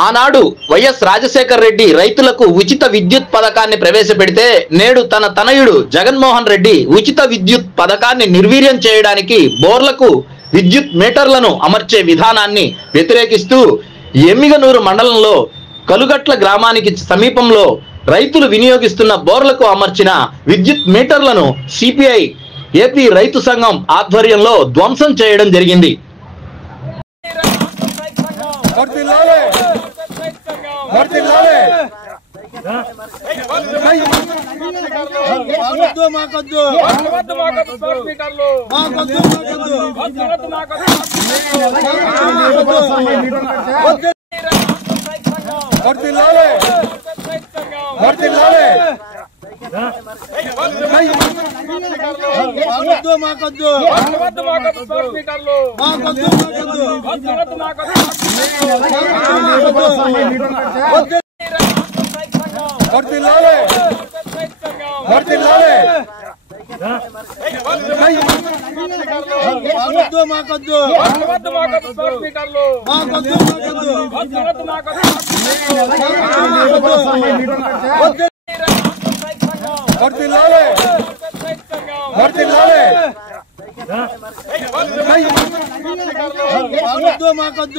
ఆనాడు వైఎస్ రాజశేఖర్ రెడ్డి రైతులకు ఉచిత విద్యుత్ పథకాన్ని ప్రవేశపెడితే నేడు తన తనయుడు జగన్మోహన్ రెడ్డి ఉచిత విద్యుత్ పథకాన్ని నిర్వీర్యం చేయడానికి బోర్లకు విద్యుత్ మీటర్లను అమర్చే విధానాన్ని వ్యతిరేకిస్తూ ఎమ్మిగనూరు మండలంలో కలుగట్ల గ్రామానికి సమీపంలో రైతులు వినియోగిస్తున్న బోర్లకు అమర్చిన విద్యుత్ మీటర్లను సిపిఐ ఏపీ రైతు సంఘం ఆధ్వర్యంలో ధ్వంసం చేయడం జరిగింది. మాకొద్దు